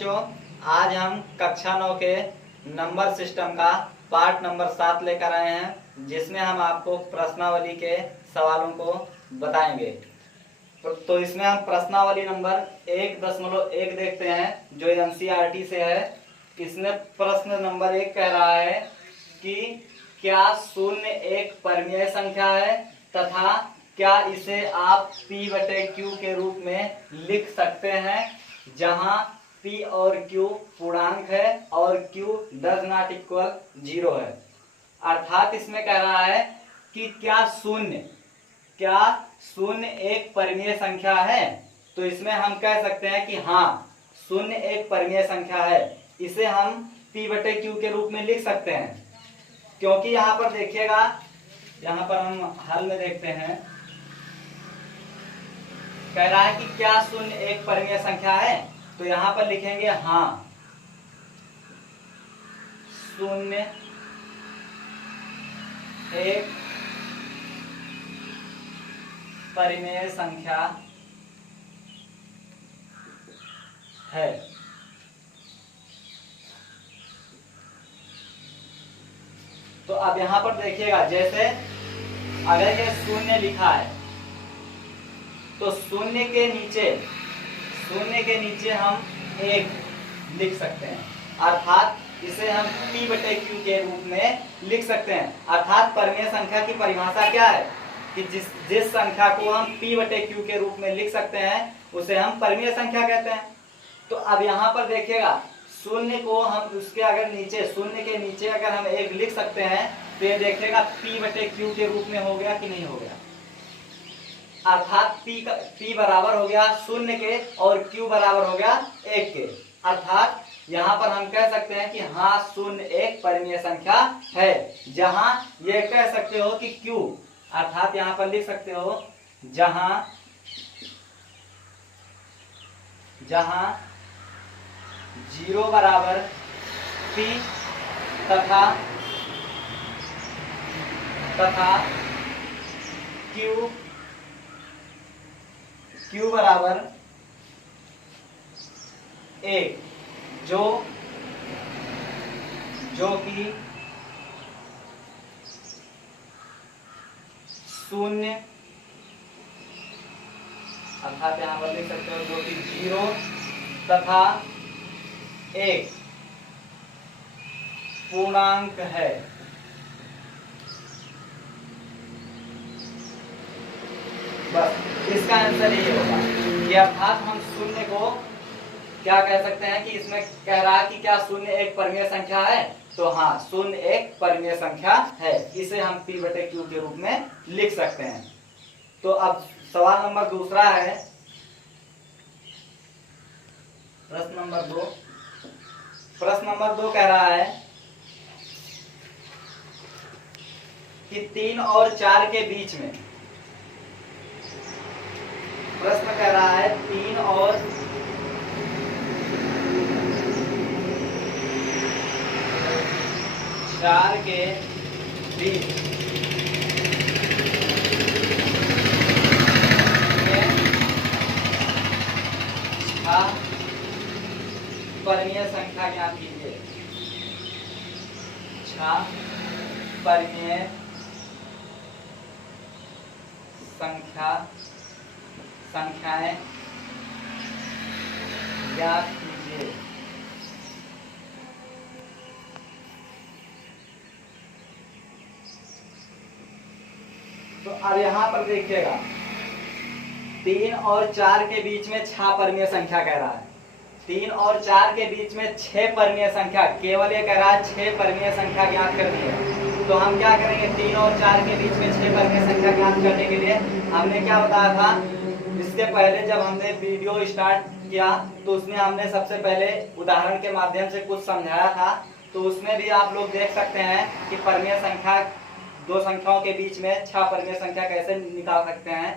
बच्चों, आज हम कक्षा 9 के नंबर सिस्टम का पार्ट नंबर 7 लेकर आए हैं, जिसमें हम आपको प्रश्नावली के सवालों को बताएंगे। तो इसमें हम प्रश्नावली नंबर 1.1 देखते हैं, जो एनसीईआरटी से है। इसमें प्रश्न नंबर 1 कह रहा है कि क्या शून्य एक परिमेय संख्या है तथा क्या इसे आप p/q के रूप में लिख सकते हैं, जहां p और q पूर्णांक है और q डज नॉट इक्वल 0 है। अर्थात इसमें कह रहा है कि क्या शून्य एक परिमेय संख्या है। तो इसमें हम कह सकते हैं कि हाँ, शून्य एक परिमेय संख्या है। इसे हम p/q के रूप में लिख सकते हैं, क्योंकि यहाँ पर देखिएगा, यहाँ पर हम हल में देखते हैं, कह रहा है कि क्या शून्य एक परिमेय संख्या है। तो यहाँ पर लिखेंगे हाँ, शून्य एक परिमेय संख्या है। तो अब यहां पर देखिएगा, जैसे अगर ये शून्य लिखा है तो शून्य के नीचे हम एक लिख सकते हैं, अर्थात इसे हम p/q के रूप में लिख सकते हैं। अर्थात परिमेय संख्या की परिभाषा क्या है कि जिस संख्या को हम p/q के रूप में लिख सकते हैं उसे हम परिमेय संख्या कहते हैं। तो अब यहाँ पर देखिएगा, शून्य को हम उसके अगर शून्य के नीचे अगर हम एक लिख सकते हैं तो ये देखिएगा p/q के रूप में हो गया कि नहीं हो गया। अर्थात p बराबर हो गया शून्य के और q बराबर हो गया 1 के। अर्थात यहाँ पर हम कह सकते हैं कि हाँ, शून्य एक परिमेय संख्या है, जहां ये कह सकते हो कि q, अर्थात यहाँ पर लिख सकते हो जहां 0 बराबर p तथा q बराबर 1, जो कि शून्य, अर्थात यहाँ पर लिख सकते हो जो कि 0 तथा 1 पूर्णांक है। बस इसका आंसर ये होगा कि अर्थात हम शून्य को क्या कह सकते हैं कि इसमें कह रहा है कि क्या शून्य एक परिमेय संख्या है। तो हाँ, शून्य एक परिमेय संख्या है, इसे हम p/q के रूप में लिख सकते हैं। तो अब सवाल नंबर दूसरा है, प्रश्न नंबर 2 कह रहा है कि 3 और 4 के बीच में, प्रश्न कह रहा है 3 और 4 के बीच परिमेय संख्या ज्ञात कीजिए। परिमेय संख्याएं ज्ञात कीजिए। तो अब यहाँ पर देखिएगा, 3 और 4 के बीच में 6 परिमेय संख्या कह रहा है। 3 और 4 के बीच में 6 परिमेय संख्या, केवल ये कह रहा है 6 परिमेय संख्या ज्ञात करनी है। तो हम क्या करेंगे, 3 और 4 के बीच में 6 परिमेय संख्या ज्ञात करने के लिए हमने क्या बताया था, इसके पहले जब हमने वीडियो स्टार्ट किया तो उसमें हमने सबसे पहले उदाहरण के माध्यम से कुछ समझाया था। तो उसमें भी आप लोग देख सकते हैं कि परिमेय संख्या, दो संख्याओं के बीच में 6 परिमेय संख्या कैसे निकाल सकते हैं।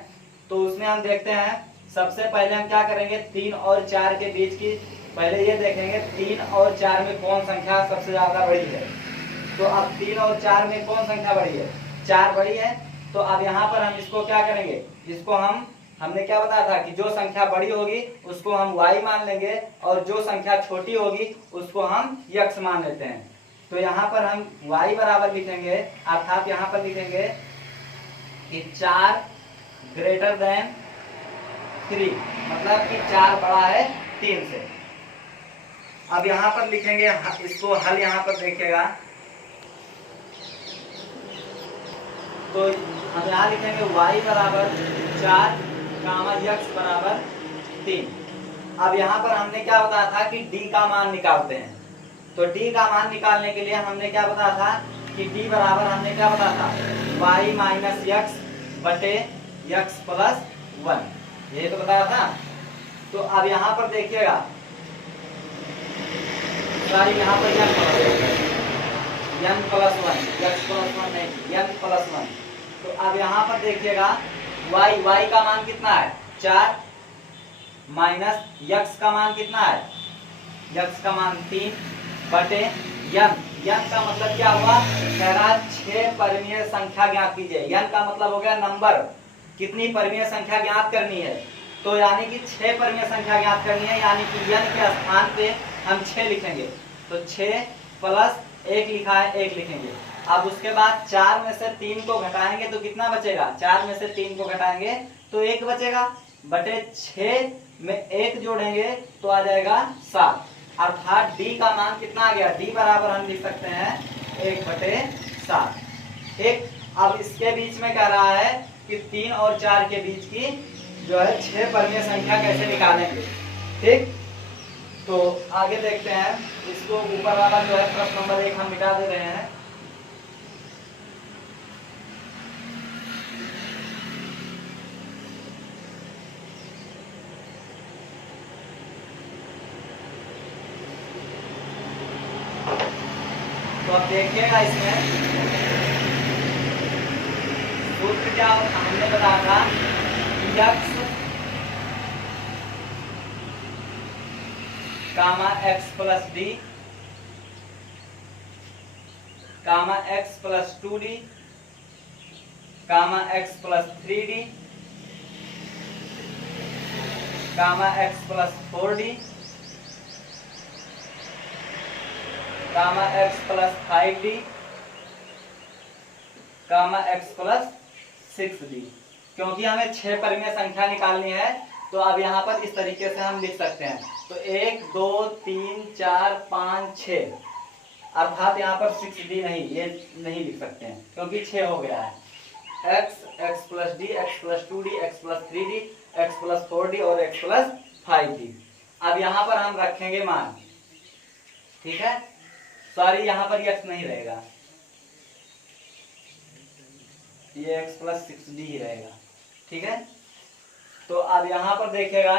तो उसमें हम देखते हैं, सबसे पहले हम क्या करेंगे, 3 और 4 के बीच की पहले ये देखेंगे 3 और 4 में कौन संख्या सबसे ज्यादा बड़ी है। तो अब 3 और 4 में कौन संख्या बड़ी है, 4 बड़ी है। तो अब यहाँ पर हम इसको क्या करेंगे, इसको हम हमने क्या बताया था कि जो संख्या बड़ी होगी उसको हम y मान लेंगे और जो संख्या छोटी होगी उसको हम x मान लेते हैं। तो यहाँ पर हम y बराबर लिखेंगे, अर्थात यहाँ पर लिखेंगे कि 4 ग्रेटर देन 3, मतलब कि 4 बड़ा है 3 से। अब यहाँ पर लिखेंगे इसको हल, यहाँ पर देखिएगा तो हम यहाँ लिखेंगे y बराबर 4 कामा x बराबर 3। अब यहाँ पर हमने क्या बताया था कि d का मान निकालते हैं। तो d का मान निकालने के लिए हमने क्या बताया था कि d बराबर हमने क्या बताया था y माइनस x बटे x प्लस 1, ये तो बताया था। तो अब यहाँ पर देखिएगा, सॉरी यहाँ पर n प्लस 1, x प्लस 1 नहीं, n प्लस 1। तो अब यहाँ पर देखिएगा y का मान कितना है 4 माइनस x का मान कितना है, x का मान 3 बटे n का मतलब क्या हुआ, कह रहा 6 परिमेय संख्या ज्ञात कीजिए। n का मतलब हो गया नंबर, कितनी परिमेय संख्या ज्ञात करनी है। तो यानी कि 6 परिमेय संख्या ज्ञात करनी है, यानी कि n के स्थान पे हम 6 लिखेंगे। तो 6 प्लस 1 लिखा है 1 लिखेंगे। अब उसके बाद 4 में से 3 को घटाएंगे तो कितना बचेगा, 4 में से 3 को घटाएंगे तो 1 बचेगा, बटे 6 में 1 जोड़ेंगे तो आ जाएगा 7। अर्थात d का मान कितना आ गया, d बराबर हम लिख सकते हैं 1 बटे 7। ठीक, अब इसके बीच में कह रहा है कि 3 और 4 के बीच की जो है 6 परिमेय संख्या कैसे निकालेंगे। ठीक, तो आगे देखते हैं। इसको ऊपर वाला जो है प्रश्न नंबर 1 हम मिटा दे रहे हैं। तो अब देखिएगा इसमें सूत्र क्या हमने बताया था, x कामा x प्लस डी कामा x प्लस 2d कामा x प्लस 3d कामा x प्लस 4d कामा x प्लस 5d कामा x प्लस 6d। क्योंकि हमें 6 परिमेय संख्या निकालनी है तो अब यहाँ पर इस तरीके से हम लिख सकते हैं। तो 1 2 3 4 5 6, अर्थात यहाँ पर 6d नहीं, ये नहीं लिख सकते हैं क्योंकि 6 हो गया है। x plus D, x plus 2d, x plus 3d, x plus 4d और x प्लस 5d। अब यहाँ पर हम रखेंगे मान, ठीक है, सॉरी यहाँ पर x नहीं रहेगा, ये x प्लस 6d ही रहेगा। ठीक है, तो अब यहाँ पर देखिएगा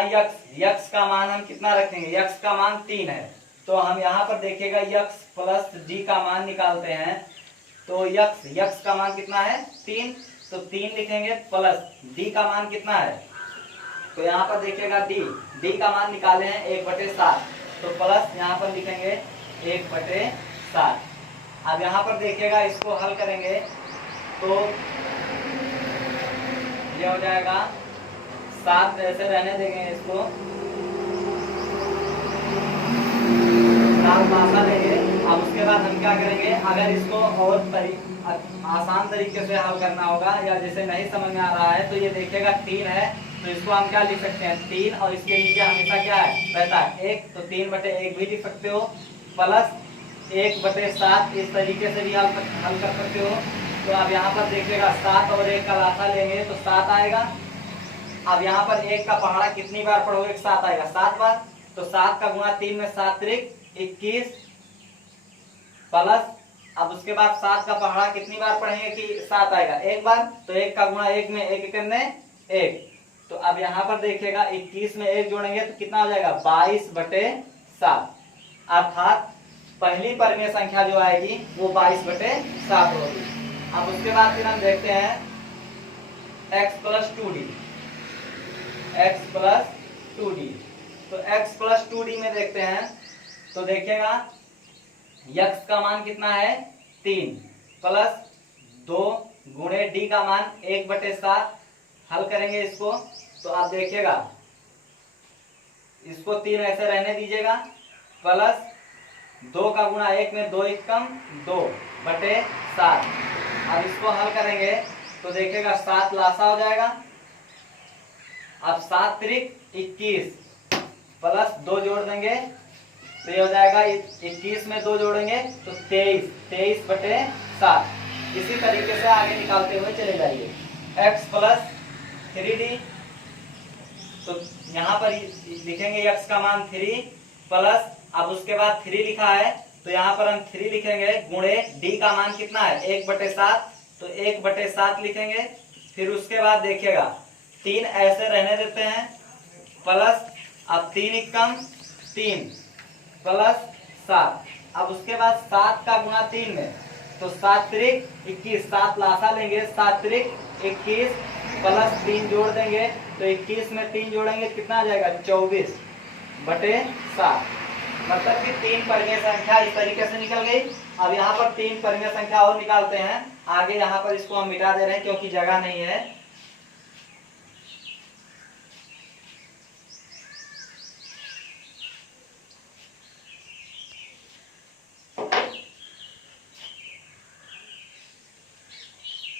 x का मान हम कितना रखेंगे, x का मान 3 है। तो हम यहाँ पर देखिएगा x प्लस d का मान निकालते हैं। तो x का मान कितना है 3, तो 3 लिखेंगे, प्लस d का मान कितना है, तो यहाँ पर देखिएगा d का मान निकाले हैं 1/7, तो प्लस यहाँ पर लिखेंगे 1/7। अब यहाँ पर देखिएगा इसको हल करेंगे तो ये हो जाएगा 7, ऐसे रहने देंगे इसको, 7 पासा लेंगे। अब उसके बाद हम क्या करेंगे, अगर इसको और आसान तरीके से हल करना होगा या जैसे नहीं समझ में आ रहा है तो ये देखिएगा 3 है तो इसको हम क्या लिख सकते हैं 3 और इसके नीचे हमेशा क्या है रहता है 1, तो 3/1 भी लिख सकते हो, प्लस 1/7 इस तरीके से भी हल कर सकते हो। तो अब यहाँ पर देखिएगा 7 और 1 का लासा लेंगे तो 7 आएगा। अब यहाँ पर 1 का पहाड़ा कितनी बार पढ़ोगे, 7 आएगा 7 बार, तो 7 का गुणा 3 में 7 त्रिक 21, प्लस अब उसके बाद 7 का पहाड़ा कितनी बार पढ़ेंगे कि 7 आएगा 1 बार, तो 1 का गुणा 1 में 1 करने 1। तो अब यहाँ पर देखिएगा 21 में 1 जोड़ेंगे तो कितना हो जाएगा 22/7, अर्थात पहली परिमेय संख्या जो आएगी वो 22/7 होगी। अब उसके बाद फिर हम देखते हैं x plus 2d, x plus 2d। तो x प्लस 2d में देखते हैं तो देखिएगा x का मान कितना है 3, प्लस 2 गुणे d का मान 1/7, हल करेंगे इसको तो आप देखिएगा इसको 3 ऐसे रहने दीजिएगा, प्लस 2 का गुणा 1 में 2 एकम 2/7। अब इसको हल करेंगे तो देखिएगा 7 लासा हो जाएगा। अब 7 त्रिक 21 प्लस 2 जोड़ देंगे तो ये हो जाएगा 21 में 2 जोड़ेंगे तो 23/7। इसी तरीके से आगे निकालते हुए चले जाइए। x प्लस 3d, तो यहाँ पर लिखेंगे x का मान 3 प्लस, अब उसके बाद 3 लिखा है तो यहाँ पर हम 3 लिखेंगे गुणे d का मान कितना है 1/7, तो 1/7 लिखेंगे। फिर उसके बाद देखिएगा 3 ऐसे रहने देते हैं, प्लस अब 3 एकम 3 प्लस 7। अब उसके बाद 7 का गुणा 3 में तो 7 त्रिक 21, 7 लासा लेंगे, 7 त्रिक 21 प्लस 3 जोड़ देंगे तो 21 में 3 जोड़ेंगे कितना आ जाएगा 24/7। मतलब कि 3 परिमेय संख्या इस तरीके से निकल गई। अब यहाँ पर 3 परिमेय संख्या और निकालते हैं आगे। यहाँ पर इसको हम मिटा दे रहे हैं क्योंकि जगह नहीं है।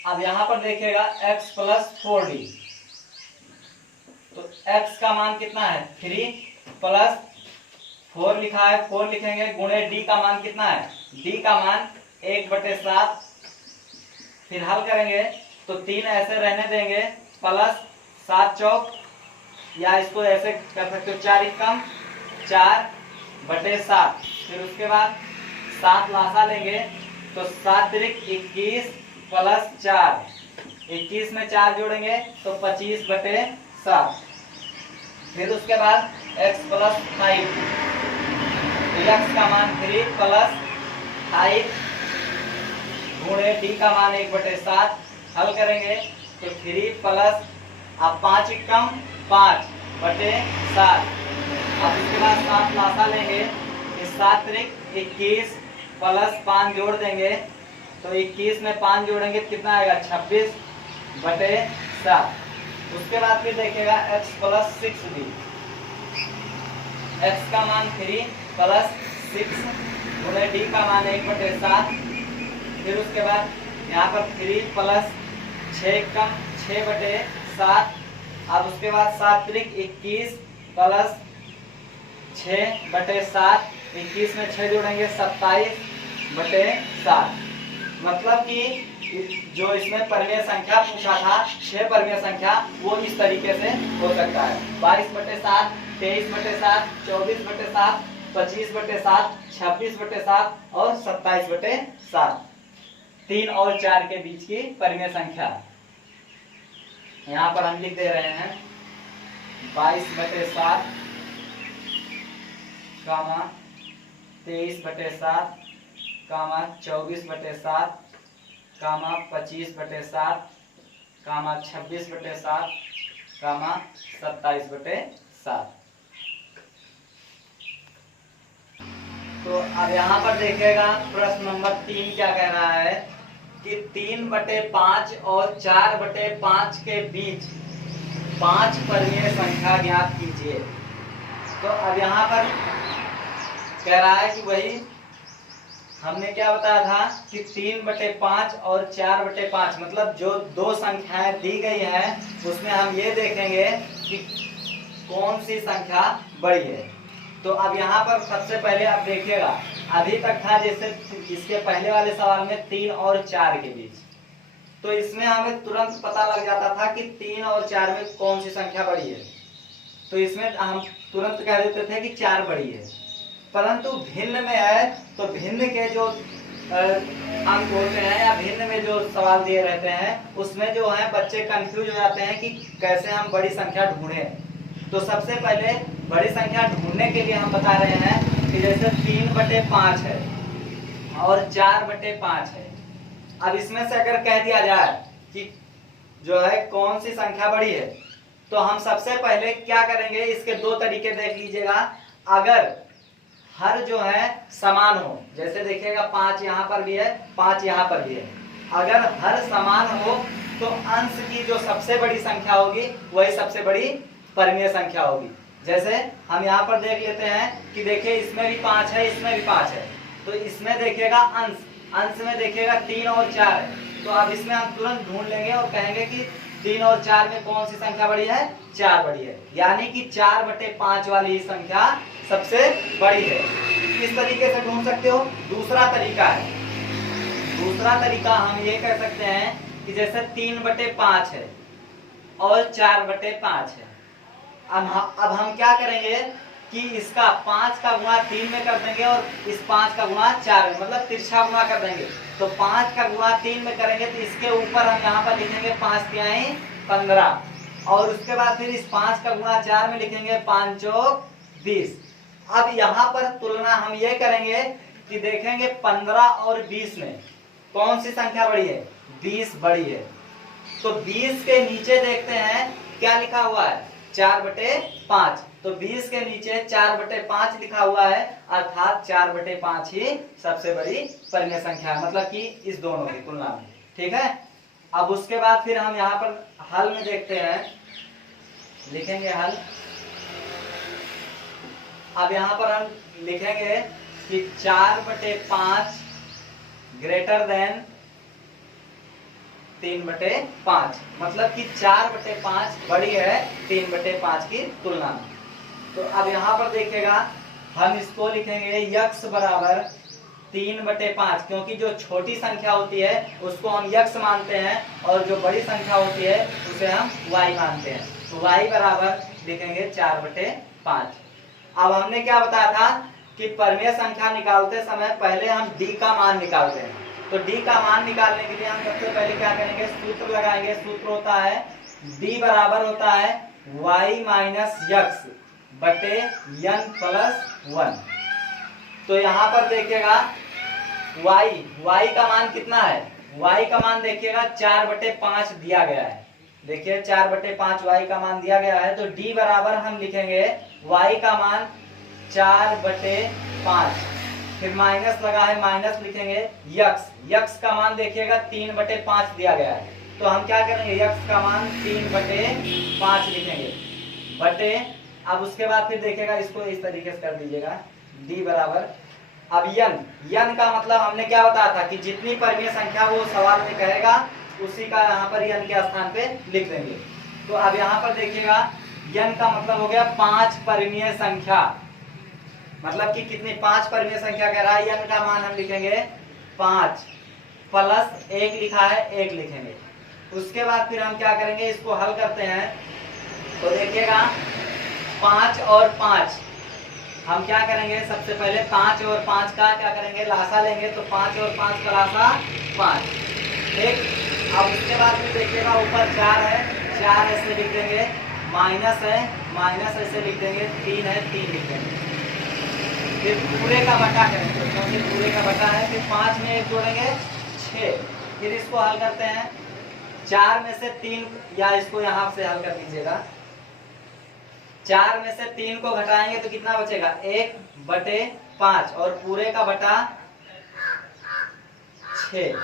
अब यहाँ पर देखिएगा x प्लस 4d, तो x का मान कितना है 3 प्लस 4 लिखा है, 4 लिखेंगे गुणे d का मान कितना है, d का मान 1/7। फिर हल करेंगे तो 3 ऐसे रहने देंगे, प्लस 7 चौक, या इसको ऐसे कर सकते हो 4 एकम 4/7। फिर उसके बाद 7 लासा लेंगे तो 7 त्रिक 21 प्लस 4, 21 में 4 जोड़ेंगे तो 25/7। फिर उसके बाद x प्लस 5, x का मान 3 प्लस 5 गुणे d का मान 1/7। हल करेंगे तो 3 प्लस अब 5 एकम 5/7। अब इसके बाद 7 लासा लेंगे, इस 7 त्रिक 21 प्लस 5 जोड़ देंगे तो 21 में 5 जोड़ेंगे कितना आएगा 26/7। उसके बाद फिर देखिएगा x प्लस 6d, x का मान 3 प्लस 6 गुणे d का मान 1/7। फिर उसके बाद यहाँ पर 3 प्लस 6 एकम 6/7। अब उसके बाद 7 त्रिक 21 प्लस 6/7, 21 में 6 जोड़ेंगे 27/7। मतलब कि जो इसमें परिमेय संख्या पूछा था 6 परिमेय संख्या, वो इस तरीके से हो सकता है 22/7, 23/7, 24/7, 25/7, 26/7 और 27/7। 3 और 4 के बीच की परिमेय संख्या यहाँ पर हम लिख दे रहे हैं 22/7, 23/7, 24/7, 25/7, 26/7, 27/7। तो अब यहाँ पर देखिएगा प्रश्न नंबर 3 क्या कह रहा है कि 3/5 और 4/5 के बीच 5 परिमेय संख्या ज्ञात कीजिए। तो अब यहाँ पर कह रहा है कि वही हमने क्या बताया था कि 3/5 और 4/5, मतलब जो दो संख्याएं दी गई हैं उसमें हम ये देखेंगे कि कौन सी संख्या बड़ी है। तो अब यहाँ पर सबसे पहले आप देखिएगा, अभी तक था जैसे इसके पहले वाले सवाल में 3 और 4 के बीच, तो इसमें हमें तुरंत पता लग जाता था कि 3 और 4 में कौन सी संख्या बड़ी है, तो इसमें हम तुरंत कह देते थे कि 4 बड़ी है। परंतु भिन्न में है तो भिन्न के जो अंक होते हैं या भिन्न में जो सवाल दिए रहते हैं उसमें जो है बच्चे कंफ्यूज हो जाते हैं कि कैसे हम बड़ी संख्या ढूंढें। तो सबसे पहले बड़ी संख्या ढूंढने के लिए हम बता रहे हैं कि जैसे 3/5 है और 4/5 है। अब इसमें से अगर कह दिया जाए कि जो है कौन सी संख्या बड़ी है, तो हम सबसे पहले क्या करेंगे, इसके दो तरीके देख लीजिएगा। अगर हर जो है समान हो, जैसे देखिएगा 5 यहाँ पर भी है 5 यहाँ पर भी है, अगर हर समान हो तो अंश की जो सबसे बड़ी संख्या होगी वही सबसे बड़ी परमीय संख्या होगी। जैसे हम यहाँ पर देख लेते हैं कि देखिए इसमें भी 5 है, इसमें भी 5 है, तो इसमें देखिएगा अंश में देखिएगा 3 और 4 है, तो अब इसमें हम तुरंत ढूंढ लेंगे और कहेंगे कि 3 और 4 में कौन सी संख्या बड़ी है, 4 बड़ी है, यानी कि 4/5 वाली ही संख्या सबसे बड़ी है। इस तरीके से ढूंढ सकते हो। दूसरा तरीका है, दूसरा तरीका हम ये कह सकते हैं कि जैसे 3/5 है और 4/5 है। अब हम क्या करेंगे कि इसका 5 का गुणा 3 में कर देंगे और इस 5 का गुणा 4 में, मतलब तिरछा गुणा कर देंगे। तो 5 का गुणा 3 में करेंगे तो इसके ऊपर हम यहाँ पर लिखेंगे 5 तिहाई 15, और उसके बाद फिर इस 5 का गुणा 4 में लिखेंगे 5 चौक 20। अब यहाँ पर तुलना हम ये करेंगे कि देखेंगे 15 और 20 में कौन सी संख्या बड़ी है, 20 बड़ी है। तो 20 के नीचे देखते हैं क्या लिखा हुआ है, 4/5। तो 20 के नीचे 4/5 लिखा हुआ है, अर्थात 4/5 ही सबसे बड़ी परमीय संख्या है, मतलब कि इस दोनों की तुलना में। ठीक है। अब उसके बाद फिर हम यहाँ पर हल में देखते हैं, लिखेंगे हल। अब यहाँ पर हम लिखेंगे कि 4/5 ग्रेटर देन 3/5, मतलब कि 4/5 बड़ी है 3/5 की तुलना में। तो अब यहाँ पर देखिएगा हम इसको लिखेंगे यक्स बराबर 3/5, क्योंकि जो छोटी संख्या होती है उसको हम यक्स मानते हैं और जो बड़ी संख्या होती है उसे हम वाई मानते हैं। तो वाई बराबर लिखेंगे 4/5। अब हमने क्या बताया था कि परमीय संख्या निकालते समय पहले हम डी का मान निकालते हैं। तो डी का मान निकालने के लिए हम सबसे पहले क्या करेंगे, सूत्र लगाएंगे। सूत्र होता है डी बराबर होता है y माइनस यक्स बटे n प्लस 1। तो यहाँ पर देखिएगा y का मान कितना है, y का मान देखिएगा 4/5 दिया गया है। देखिए 4/5 y का मान दिया गया है। तो d बराबर हम लिखेंगे y का मान 4/5, फिर माइनस लगा है, माइनस लिखेंगे यक्स का मान देखिएगा 3/5 दिया गया है। तो हम क्या करेंगे, यक्स का मान 3/5 लिखेंगे बटे। अब उसके बाद फिर देखिएगा इसको इस तरीके से कर दीजिएगा, डी बराबर। अब यन का मतलब हमने क्या बताया था कि जितनी परमीय संख्या वो सवाल में कहेगा उसी का यहाँ पर यन के स्थान पे लिख देंगे। तो अब यहाँ पर देखिएगा यन का मतलब हो गया 5 परमीय संख्या, मतलब कि कितनी, 5 परमीय संख्या कह रहा है। यन का मान हम लिखेंगे 5 प्लस 1 लिखा है, 1 लिखेंगे। उसके बाद फिर हम क्या करेंगे, इसको हल करते हैं। तो देखिएगा 5 और 5 हम क्या करेंगे, सबसे पहले 5 और 5 का क्या करेंगे, लासा लेंगे। तो 5 और 5 का लासा 5, ठीक। अब उसके बाद फिर देखिएगा ऊपर 4 है, 4 ऐसे लिख देंगे, माइनस है, माइनस ऐसे लिख देंगे, 3 है, 3 लिख देंगे। फिर पूरे का बटा करेंगे, क्योंकि पूरे का बटा है। फिर 5 में 1 जोड़ेंगे 6। फिर इसको हल करते हैं, 4 में से 3, या इसको यहाँ से हल कर दीजिएगा। 4 में से 3 को घटाएंगे तो कितना बचेगा, 1/5, और पूरे का बटा 6।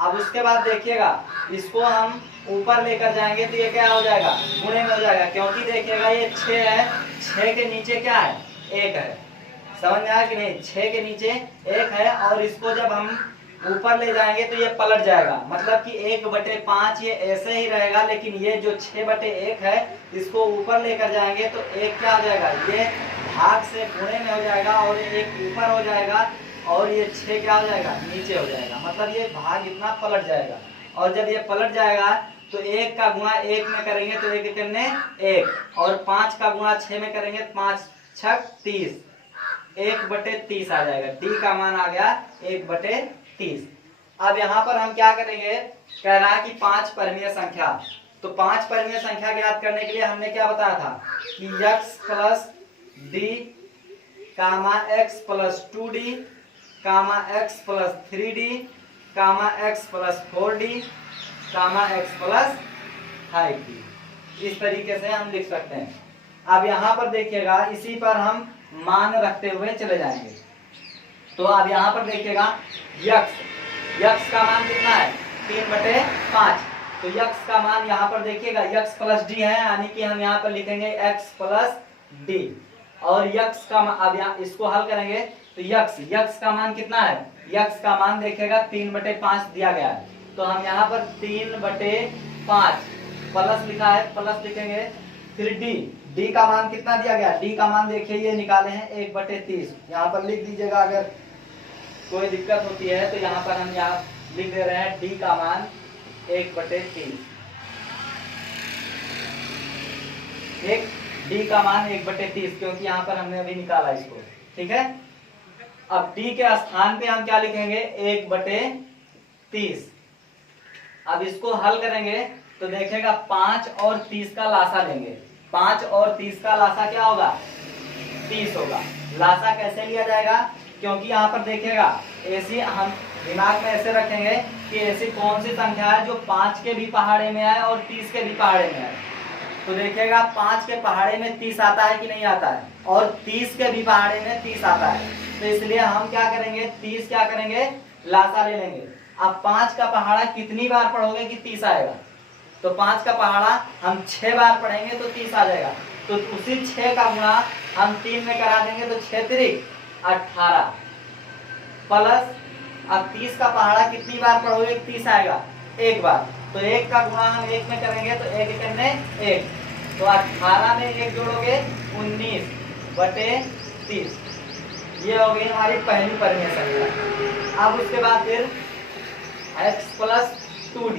अब उसके बाद देखिएगा इसको हम ऊपर लेकर जाएंगे तो ये क्या हो जाएगा, गुणे में हो जाएगा, क्योंकि देखिएगा ये 6 है, 6 के नीचे क्या है, 1 है। समझ में आया कि नहीं, 6 के नीचे 1 है, और इसको जब हम ऊपर ले जाएंगे तो ये पलट जाएगा, मतलब कि 1/5 ये ऐसे ही रहेगा, लेकिन ये जो 6/1 है इसको ऊपर लेकर जाएंगे तो 1 क्या हो जाएगा, ये भाग से गुणे में हो जाएगा, और 1 ऊपर हो जाएगा, और ये 6 क्या हो जाएगा, नीचे हो जाएगा। मतलब ये भाग इतना पलट जाएगा, और जब ये पलट जाएगा तो 1 का गुणा 1 में करेंगे तो 1 करने 1, और 5 का गुणा 6 में करेंगे 5 6 30, 1/30 आ जाएगा। डी का मान आ गया 1/30। अब यहाँ पर हम क्या करेंगे, कह रहा है कि 5 परमीय संख्या। तो 5 परमीय संख्या ज्ञात करने के लिए हमने क्या बताया था कि x प्लस डी कामा x प्लस 2d कामा x प्लस 3d कामा x प्लस 4d कामा x प्लस 5d। इस तरीके से हम लिख सकते हैं। अब यहाँ पर देखिएगा, इसी पर हम मान रखते हुए चले जाएंगे। तो अब यहाँ पर देखिएगा यक्स का मान कितना है, 3/5। तो यक्स का मान यहाँ पर देखिएगा यक्स प्लस डी है, यानी कि हम यहाँ पर लिखेंगे एक्स प्लस डी। और यक्स का मान, अब यहाँ इसको हल करेंगे तो यक्स का मान कितना है, यक्स का मान देखिएगा 3/5 दिया गया है। तो हम यहाँ पर 3/5 प्लस लिखा है, प्लस लिखेंगे। फिर डी का मान कितना दिया गया, डी का मान देखिए ये निकाले हैं 1/30। यहाँ पर लिख दीजिएगा, अगर कोई दिक्कत होती है तो यहाँ पर हम यहाँ लिख दे रहे हैं डी का मान 1/30। ठीक, डी का मान 1/30, क्योंकि यहाँ पर हमने अभी निकाला इसको। ठीक है, अब डी के स्थान पे हम क्या लिखेंगे 1/30। अब इसको हल करेंगे तो देखेगा 5 और 30 का लासा लेंगे। 5 और 30 का लासा क्या होगा, 30 होगा। लासा कैसे लिया जाएगा, क्योंकि यहाँ पर देखिएगा ऐसी हम दिमाग में ऐसे रखेंगे कि ऐसी कौन सी संख्या है जो 5 के भी पहाड़े में आए और 30 के भी पहाड़े में आए। तो देखिएगा 5 के पहाड़े में 30 आता है कि नहीं आता है, और 30 के भी पहाड़े में 30 आता है। तो इसलिए हम क्या करेंगे, 30 क्या करेंगे, लासा ले लेंगे। अब 5 का पहाड़ा कितनी बार पढ़ोगे कि 30 आएगा, तो 5 का पहाड़ा हम 6 बार पढ़ेंगे तो 30 आ जाएगा। तो उसी 6 का गुणा हम 3 में करा देंगे तो 6 त्रिक 18 प्लस, अब 30 का पहाड़ा कितनी बार पढ़ोगे 30 आएगा, एक बार। तो 1 का गुणा हम 1 में करेंगे तो 1 करने 1, तो 18 में 1 जोड़ोगे 19/30। ये हो गई हमारी पहली परिमेय संख्या। अब उसके बाद फिर x plus 2d,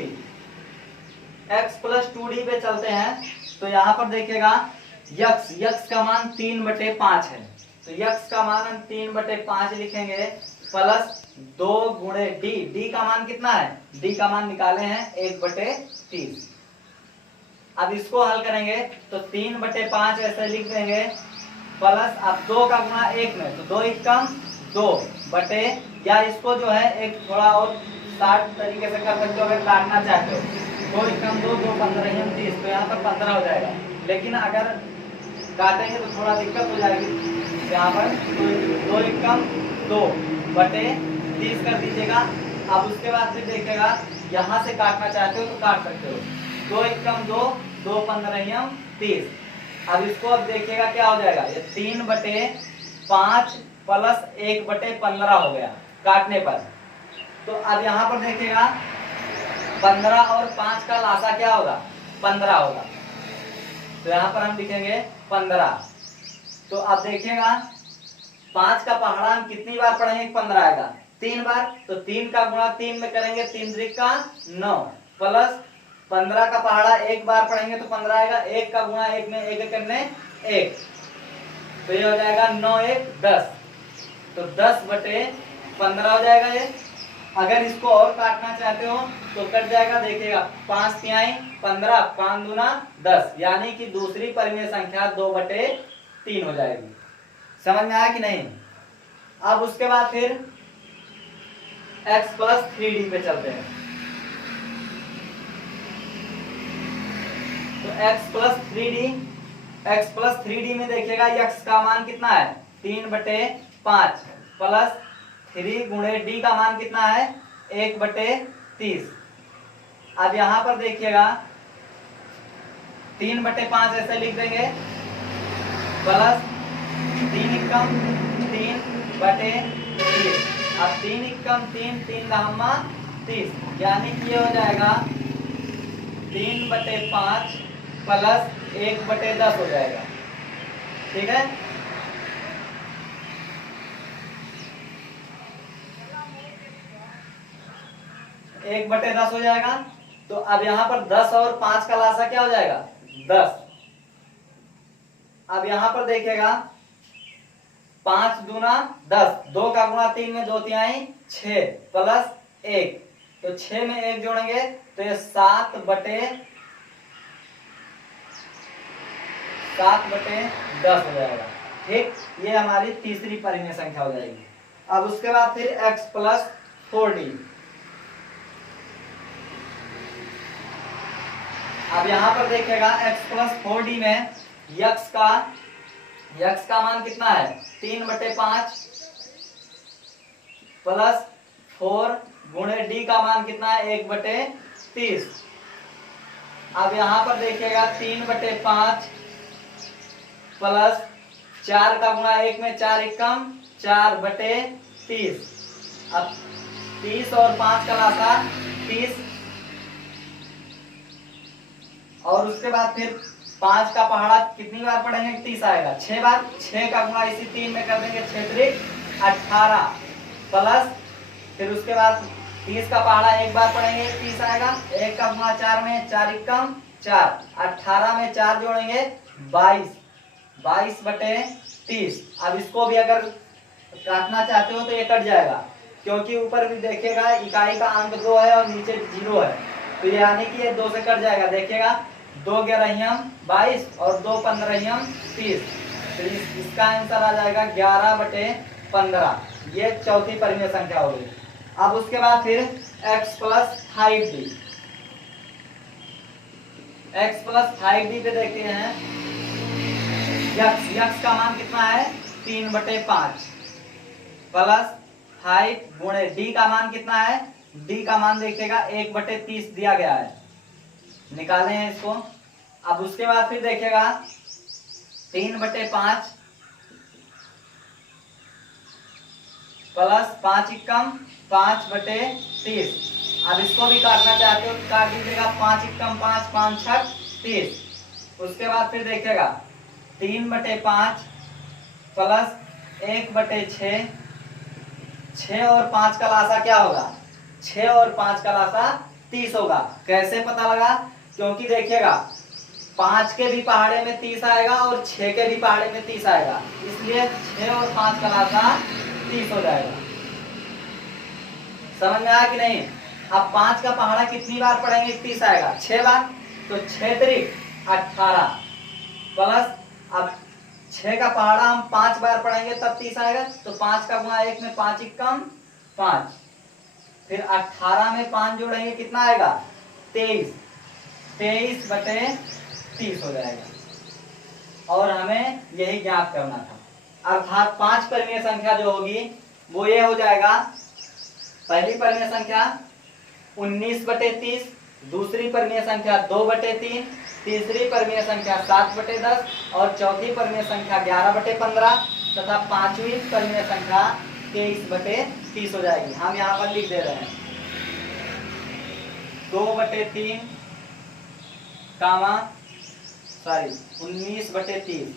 x plus 2d पे चलते हैं। तो यहाँ पर देखिएगा यक्स का मान 3/5 है, तो यक्स का मान हम 3/5 लिखेंगे प्लस 2 गुणे डी का मान कितना है, डी का मान निकाले हैं 1/30। अब इसको हल करेंगे तो 3/5 ऐसे लिख देंगे प्लस, अब 2 का गुणा 1 में तो 2 एकम 2 बटे, या इसको जो है एक थोड़ा और शार्ट तरीके से कर सकते हो अगर काटना चाहते हो। 2 एकम 2, 2 15 30, तो यहाँ पर 15 हो जाएगा। लेकिन अगर काटेंगे तो थोड़ा दिक्कत हो जाएगी यहाँ पर, तो 2 एकम 2 बटे 30 कर दीजिएगा। अब उसके बाद फिर देखिएगा यहाँ से काटना चाहते हो तो काट सकते हो। 2 एकम 2, 2 15 30। अब इसको अब देखिएगा क्या हो जाएगा, ये 3/5 प्लस 1/15 हो गया काटने पर। तो अब यहाँ पर देखिएगा 15 और 5 का लासा क्या होगा, 15 होगा। तो यहाँ पर हम लिखेंगे 15। तो अब देखिएगा 5 का पहाड़ा हम कितनी बार पढ़ेंगे, 15 आएगा 3 बार। तो 3 का गुणा 3 में करेंगे 3 त्रिक का 9 प्लस 15 का पहाड़ा 1 बार पढ़ेंगे तो 15 आएगा। 1 का गुणा 1 में 1 करने 1, तो ये हो जाएगा 9 1 10, तो 10/15 हो जाएगा ये। अगर इसको और काटना चाहते हो तो कट जाएगा, देखिएगा 5 तिहाई 15, 5 दूना 10, यानी कि दूसरी परिमेय संख्या 2/3 हो जाएगी। समझ में आया कि नहीं। अब उसके बाद फिर x प्लस 3d पे चलते हैं। तो x प्लस 3d में देखिएगा x का मान कितना है 3/5 प्लस 3 गुणे d का मान कितना है 1/30। अब यहाँ पर देखिएगा 3/5 ऐसे लिख देंगे प्लस 3 एकम 3/30। अब 3 एकम 3, 3 दहम्मा 30, यानी कि ये हो जाएगा 3/5 प्लस 1/10 हो जाएगा। ठीक है, एक बटे 10 हो जाएगा। तो अब यहाँ पर 10 और 5 का लासा क्या हो जाएगा 10। अब यहाँ पर देखिएगा 5 दूना 10, 2 का गुणा 3 में 2 तिहाई 6 प्लस 1, तो 6 में 1 जोड़ेंगे तो ये 7/10 हो जाएगा। ठीक, ये हमारी तीसरी परिमेय संख्या हो जाएगी। अब उसके बाद फिर x प्लस 4d। अब यहाँ पर देखिएगा x प्लस 4d में यक्स का मान कितना है 3/5 प्लस 4 गुणे d का मान कितना है 1/30। अब यहाँ पर देखिएगा 3/5 प्लस 4 का गुणा 1 में 4 एकम 4/30। अब 30 और 5 का लासा 30, और उसके बाद फिर 5 का पहाड़ा कितनी बार पढ़ेंगे? 30 आएगा 6 बार। 6 का गुणा इसी 3 में कर देंगे 6 18 प्लस फिर उसके बाद 30 का पहाड़ा एक बार पढ़ेंगे 30 आएगा। 1 का गुणा 4 में 4 एकम 4, 18 में 4 जोड़ेंगे 22, 22/30। अब इसको भी अगर काटना चाहते हो तो ये कट जाएगा, क्योंकि ऊपर भी देखिएगा इकाई का अंक 2 है और नीचे 0 है, तो यानी कि ये 2 से कट जाएगा। देखिएगा 2 11 22 और 2 15 30, तो इसका आंसर आ जाएगा 11/15। ये चौथी परिमेय संख्या होगी। अब उसके बाद फिर x + 5d, x + 5d पे देखते हैं। x का मान कितना है? 3/5 प्लस 5 गुणे d का मान कितना है? d का मान देखिएगा 1/30 दिया गया है, निकाले हैं इसको। अब उसके बाद फिर देखिएगा 3/5 प्लस 5 एकम 5/30। अब इसको भी काटना चाहते हो तो काट दीजिएगा। 5 एकम 5, 5 छक 30। उसके बाद फिर देखिएगा 3/5 प्लस 1/6, 6 और 5 का लासा क्या होगा? 6 और 5 का लासा 30 होगा। कैसे पता लगा? क्योंकि देखिएगा 5 के भी पहाड़े में 30 आएगा और 6 के भी पहाड़े में 30 आएगा, इसलिए 6 और 5 का लासा 30 हो जाएगा। समझ में आया कि नहीं? अब 5 का पहाड़ा कितनी बार पढ़ेंगे? 30 आएगा 6 बार, तो 6 त्रिक 18 प्लस अब 6 का पहाड़ा हम 5 बार पढ़ेंगे तब 30 आएगा, तो 5 का गुणा 1 में 5 एकम 5, फिर 18 में 5 जोड़ेंगे कितना आएगा? 23, 23/30 हो जाएगा। और हमें यही ज्ञात करना था। अर्थात 5 परिमेय संख्या जो होगी वो ये हो जाएगा। पहली परिमेय संख्या 19/30, दूसरी परिमेय संख्या 2/3, तीसरी परिमेय संख्या 7/10 और चौथी परिमेय संख्या 11/15 तथा पांचवी परिमेय संख्या 23/30 हो जाएगी। हम यहाँ पर लिख दे रहे हैं 2/3 कामा 19/30,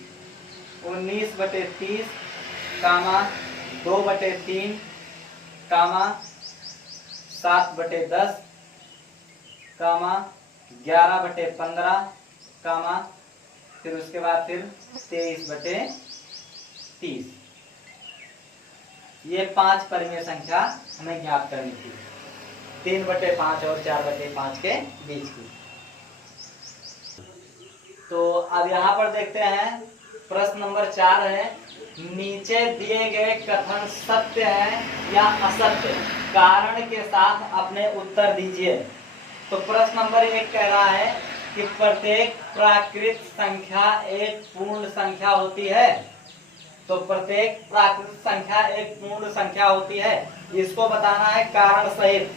19/30 कामा 2/3 कामा 7/10 कामा 11/15 कामा फिर उसके बाद फिर 23/30। ये 5 परिमेय संख्या हमें ज्ञात करनी थी, 3/5 और 4/5 के बीच की। तो अब यहाँ पर देखते हैं प्रश्न नंबर 4 है, नीचे दिए गए कथन सत्य है या असत्य? कारण के साथ अपने उत्तर दीजिए। तो प्रश्न नंबर 1 कह रहा है कि प्रत्येक प्राकृत संख्या एक पूर्ण संख्या होती है। तो प्रत्येक प्राकृत संख्या एक पूर्ण संख्या होती है, इसको बताना है कारण सहित।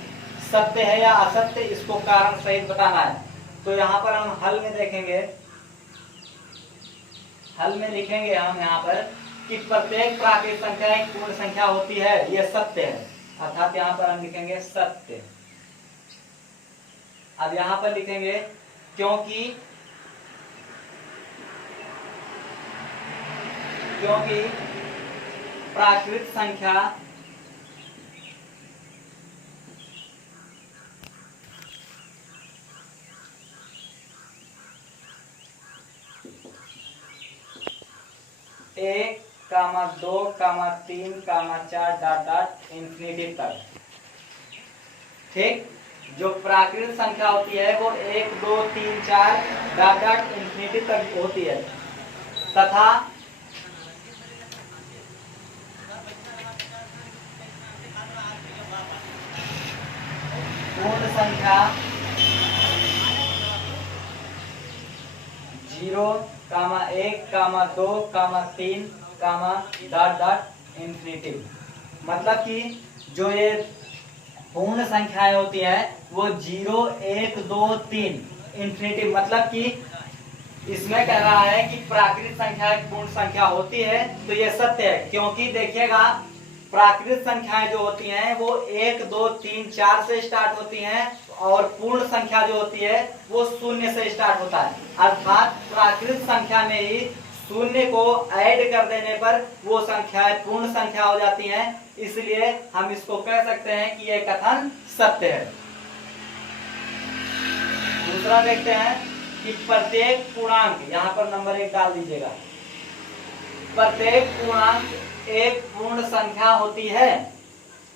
सत्य है या असत्य, इसको कारण सहित बताना है। तो यहाँ पर हम हल में देखेंगे, हल में लिखेंगे हम यहाँ पर कि प्रत्येक प्राकृत संख्या एक पूर्ण संख्या होती है, यह सत्य है। अर्थात यहाँ पर हम लिखेंगे सत्य। अब यहाँ पर लिखेंगे क्योंकि प्राकृत संख्या एक, 2, 3, 4 ... इंफिनिटी तक। ठीक, जो प्राकृत संख्या होती है वो 1, 2, 3, 4 ... इंफिनिटी तक होती है, तथा पूर्ण संख्या 0, 1, 2, 3 ... इंफिनिटी। मतलब कि जो ये पूर्ण संख्याएं होती है वो 0, 1, 2, 3 इंफिनिटिव, मतलब कि इसमें कह रहा है कि प्राकृत संख्या एक पूर्ण संख्या होती है, तो ये सत्य है। क्योंकि देखिएगा प्राकृत संख्याएं जो होती हैं वो 1 2 3 4 से स्टार्ट होती हैं, और पूर्ण संख्या जो होती है वो 0 से स्टार्ट होता है। अर्थात प्राकृत संख्या में ही 0 को ऐड कर देने पर वो संख्याएं पूर्ण संख्या हो जाती हैं, इसलिए हम इसको कह सकते हैं कि यह कथन सत्य है। दूसरा देखते हैं कि प्रत्येक पूर्णांक, यहाँ पर नंबर 1 डाल दीजिएगा, प्रत्येक पूर्णांक एक पूर्ण संख्या होती है।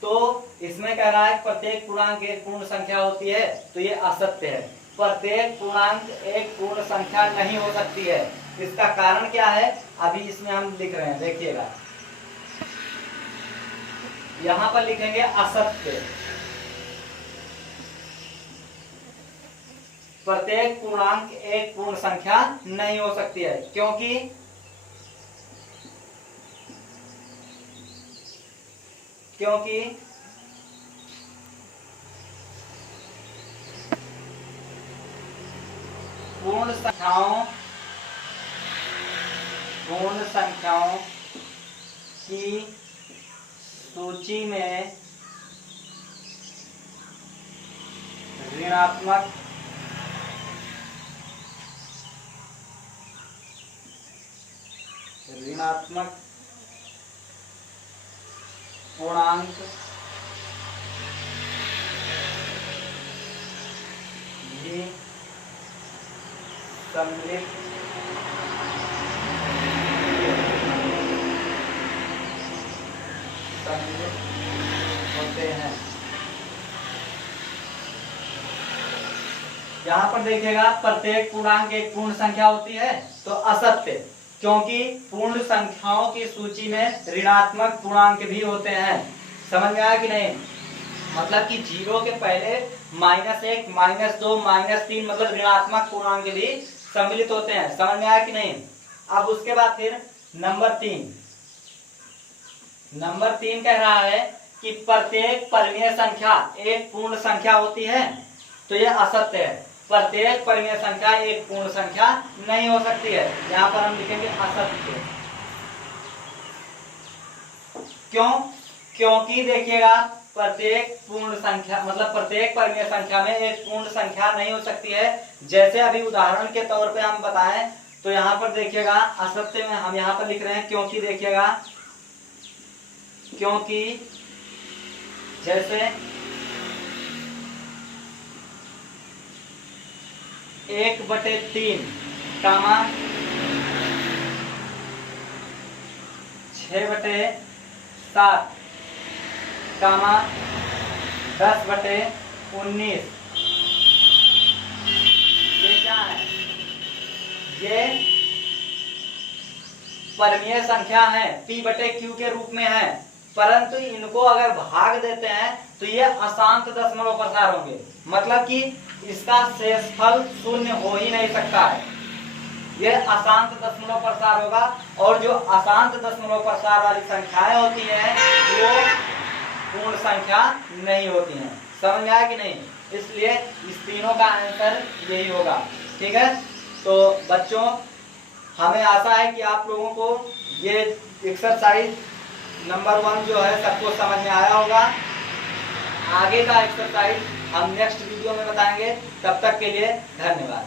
तो इसमें कह रहा है प्रत्येक पूर्णांक एक पूर्ण संख्या होती है, तो ये असत्य है। प्रत्येक पूर्णांक एक पूर्ण संख्या नहीं हो सकती है। इसका कारण क्या है, अभी इसमें हम लिख रहे हैं, देखिएगा यहां पर लिखेंगे असत्य। प्रत्येक पूर्णांक एक पूर्ण संख्या नहीं हो सकती है, क्योंकि पूर्ण संख्याओं की सूची में ऋणात्मक पूर्णांक भी सम्मिलित होते हैं। यहाँ पर देखिएगा प्रत्येक पूर्णांक एक पूर्ण संख्या होती है, तो असत्य, क्योंकि पूर्ण संख्याओं की सूची में ऋणात्मक पूर्णांक भी होते हैं। समझ में आया कि नहीं? मतलब कि 0 के पहले -1, -2, -3 मतलब ऋणात्मक पूर्णांक भी सम्मिलित होते हैं। समझ में आया कि नहीं? अब उसके बाद फिर नंबर 3 कह रहा है कि प्रत्येक परिमेय संख्या एक पूर्ण संख्या होती है, तो यह असत्य है। प्रत्येक परिमेय संख्या एक पूर्ण संख्या नहीं हो सकती है। यहाँ पर हम लिखेंगे असत्य। क्यों? क्योंकि देखिएगा प्रत्येक पूर्ण संख्या मतलब प्रत्येक परिमेय संख्या में एक पूर्ण संख्या नहीं हो सकती है। जैसे अभी उदाहरण के तौर पे हम बताएं, तो यहाँ पर देखिएगा असत्य में हम यहाँ पर लिख रहे हैं, क्योंकि देखिएगा क्योंकि जैसे 1/3 कामा 6/7 कामा 10/19, ये क्या है? ये परिमेय संख्या है, p/q के रूप में है, परंतु इनको अगर भाग देते हैं तो ये अशांत दशमलव प्रसार होंगे। मतलब कि इसका शेषफल 0 हो ही नहीं सकता है, ये अशांत दशमलव प्रसार होगा। और जो अशांत दशमलव प्रसार वाली संख्याएं होती हैं वो पूर्ण संख्या नहीं होती हैं। समझ में आया कि नहीं? इसलिए इस तीनों का आंसर यही होगा। ठीक है, तो बच्चों हमें आशा है कि आप लोगों को ये एक्सरसाइज नंबर 1 जो है सबको समझ में आया होगा। आगे का एक्सरसाइज हम नेक्स्ट वीडियो में बताएंगे। तब तक के लिए धन्यवाद।